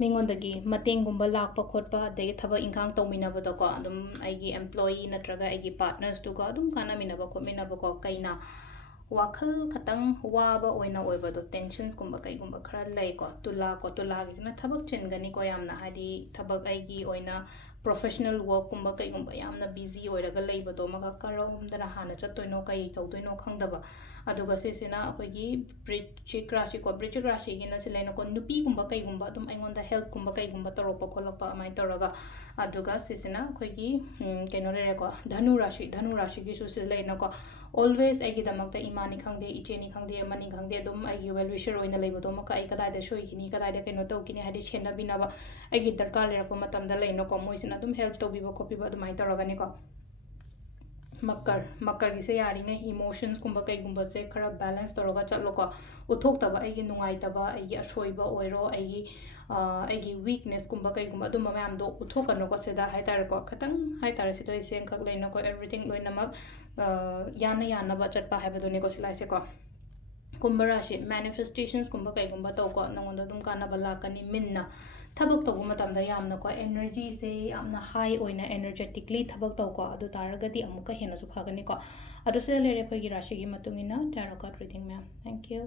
ꯃꯤꯉꯣꯟꯗꯒꯤ ꯃꯇꯦꯡꯒꯨꯝꯕ ꯂꯥꯛꯄ ꯈꯣꯠꯄ ꯑꯗꯒꯤ ꯊꯕꯛ ꯏꯪꯈꯥꯡ ꯇꯧꯃꯤꯟꯅꯕꯗꯀꯣ ꯑꯗꯨꯝ ꯑꯩꯒꯤ ꯑꯦꯝꯄ꯭ꯂꯣꯌꯤ ꯅꯠꯇ꯭ꯔꯒ ꯑꯩꯒꯤ ꯄꯥꯔꯠꯅꯔꯁꯇꯨꯒ ꯑꯗꯨꯝ ꯀꯥꯟꯅꯃꯤꯟꯅꯕ ꯈꯣꯠꯃꯤꯟꯅꯕꯀꯣ ꯀꯩꯅ ꯋꯥꯈꯜ ꯈꯇꯪ ꯋꯥꯕ ꯑꯣꯏꯅ ꯑꯣꯏꯕꯗꯣ ꯇꯦꯟꯁꯟꯁꯀꯨꯝꯕ ꯀꯩꯒꯨꯝꯕ ꯈꯔ ꯂꯩꯀꯣ ꯇꯨꯂꯥꯒꯤꯁꯤꯅ ꯊꯕꯛ ꯆꯤꯟꯒꯅꯤꯀꯣ ꯌꯥꯝꯅ ꯍꯥꯏꯗꯤ ꯊꯕꯛ ꯑꯩꯒꯤ ꯑꯣꯏꯅ ꯄ꯭ꯔꯣꯐꯦꯁꯅꯦꯜ ꯋꯔꯛꯀꯨꯝꯕ ꯀꯩꯒꯨꯝꯕ ꯌꯥꯝꯅ ꯕꯤꯖꯤ ꯑꯣꯏꯔꯒ ꯂꯩꯕꯗꯣ ꯑꯃꯒ ꯀꯔꯣꯝꯗꯅ ꯍꯥꯟꯅ ꯆꯠꯇꯣꯏꯅꯣ ꯀꯩ ꯇꯧꯗꯣꯏꯅꯣ ꯈꯪꯗꯕ ꯑꯗꯨꯒ ꯁꯤꯁꯤꯅ ꯑꯩꯈꯣꯏꯒꯤ ꯕ꯭ꯔꯤꯆꯤꯛ ꯔꯥꯁꯤꯀꯣ ꯕ꯭ꯔꯤꯆꯤꯛ ꯔꯥꯁꯤꯒꯤꯅ ꯁꯤ ꯂꯩꯅꯀꯣ ꯅꯨꯄꯤꯒꯨꯝꯕ ꯀꯩꯒꯨꯝꯕ ꯑꯗꯨꯝ ꯑꯩꯉꯣꯟꯗ ꯍꯦꯜꯞꯀꯨꯝꯕ ꯀꯩꯒꯨꯝꯕ ꯇꯧꯔꯛꯄ ꯈꯣꯠꯂꯛꯄ ꯑꯗꯨꯃꯥꯏꯅ ꯇꯧꯔꯒ ꯑꯗꯨꯒ ꯁꯤꯁꯤꯅ ꯑꯩꯈꯣꯏꯒꯤ ꯀꯩꯅꯣ ꯂꯩꯔꯦꯀꯣ ꯙꯅꯨ ꯔꯥꯁꯤꯒꯤꯁꯨ ꯁꯤ ꯂꯩꯅꯀꯣ ꯑꯣꯜꯋꯦꯁ ꯑꯩꯒꯤꯗꯃꯛꯇ ꯏꯃꯥꯅꯤ ꯈꯪꯗꯦ ꯏꯆꯦꯅꯤ ꯈꯪꯗꯦ ꯑꯃꯅꯤ ꯈꯪꯗꯦ ꯑꯗꯨꯝ ꯑꯩꯒꯤ ꯋꯦꯜ ꯋꯤꯁꯔ ꯑꯣꯏꯅ ꯂꯩꯕꯗꯣ ꯑꯃꯨꯛꯀ ꯑꯩ ꯀꯗꯥꯏꯗ ꯁꯣꯏꯈꯤꯅꯤ ꯀꯗꯥꯏꯗ ꯀꯩꯅꯣ ꯇꯧꯈꯤꯅꯤ ꯍꯥꯏꯗꯤ ꯁꯦꯟꯅꯕꯤꯅꯕ ꯑꯩꯒꯤ ꯗꯔꯀꯥꯔ ꯂꯩꯔꯛꯄ ꯃꯇꯝꯗ ꯂꯩꯅꯀꯣ ꯃꯣꯏꯁꯤꯅ ꯑꯗꯨꯝ ꯍꯦꯜꯞ ꯇꯧꯕꯤꯕ ꯈꯣꯠꯄꯤꯕ ꯑꯗꯨꯃꯥꯏꯅ ꯇꯧꯔꯒꯅꯤꯀꯣ ꯃꯀꯔꯒꯤꯁꯦ ꯌꯥꯔꯤꯉꯩ ꯏꯃꯣꯁꯟꯁꯀꯨꯝꯕ ꯀꯩꯒꯨꯝꯕꯁꯦ ꯈꯔ ꯕꯦꯂꯦꯟꯁ ꯇꯧꯔꯒ ꯆꯠꯂꯣꯀꯣ ꯎꯠꯊꯣꯛꯇꯕ ꯑꯩꯒꯤ ꯅꯨꯡꯉꯥꯏꯇꯕ ꯑꯩꯒꯤ ꯑꯁꯣꯏꯕ ꯑꯣꯏꯔꯣ ꯑꯩꯒꯤ ꯋꯤꯛꯅꯦꯁꯀꯨꯝꯕ ꯀꯩꯒꯨꯝꯕ ꯑꯗꯨꯝꯕ ꯃꯌꯥꯝꯗꯣ ꯎꯠꯊꯣꯛꯀꯅꯣꯀꯣ ꯁꯤꯗ ꯍꯥꯏꯇꯥꯔꯦꯀꯣ ꯈꯤꯇꯪ ꯍꯥꯏꯇꯥꯔꯦ ꯁꯤꯗ ꯏꯁꯦꯡꯈꯛ ꯂꯩꯅꯀꯣ ꯑꯦꯕ꯭ꯔꯤꯊꯤꯡ ꯂꯣꯏꯅꯃꯛ ꯌꯥꯅꯕ ꯆꯠꯄ ꯍꯥꯏꯕꯗꯨꯅꯤꯀꯣ ꯁꯤꯂꯥꯏꯁꯦꯀꯣ ꯀꯨꯝꯚ ꯔꯥಶꯤ ꯃꯦꯅꯤꯐꯦꯁꯇꯦꯁꯟꯁꯀꯨꯝꯕ ꯀꯩꯒꯨꯝꯕ ꯇꯧꯀꯣ ꯅꯉꯣꯟꯗ ꯑꯗꯨꯝ ꯀꯥꯟꯅꯕ ꯂꯥꯛꯀꯅꯤ ꯃꯤꯟꯅ ꯊꯕꯛ ꯇꯧꯕ ꯃꯇꯝꯗ ꯌꯥꯝꯅꯀꯣ ꯑꯦꯅꯔꯖꯤꯁꯦ ꯌꯥꯝꯅ ꯍꯥꯏ ꯑꯣꯏꯅ ꯑꯦꯅꯔꯖꯦꯇꯤꯛꯂꯤ ꯊꯕꯛ ꯇꯧꯀꯣ ꯑꯗꯨ ꯇꯥꯔꯒꯗꯤ ꯑꯃꯨꯛꯀ ꯍꯦꯟꯅꯁꯨ ꯐꯒꯅꯤꯀꯣ ꯑꯗꯨ ꯁꯤꯗ ꯂꯩꯔꯦ ꯑꯩꯈꯣꯏꯒꯤ ꯔꯥಶꯤꯒꯤ ꯃꯇꯨꯡ ꯏꯟꯅ ꯇꯦꯔꯣ ꯀꯥꯔꯗ ꯔꯤꯗꯤꯡ ꯃꯌꯥꯝ ꯊꯦꯡꯛ ꯌꯨ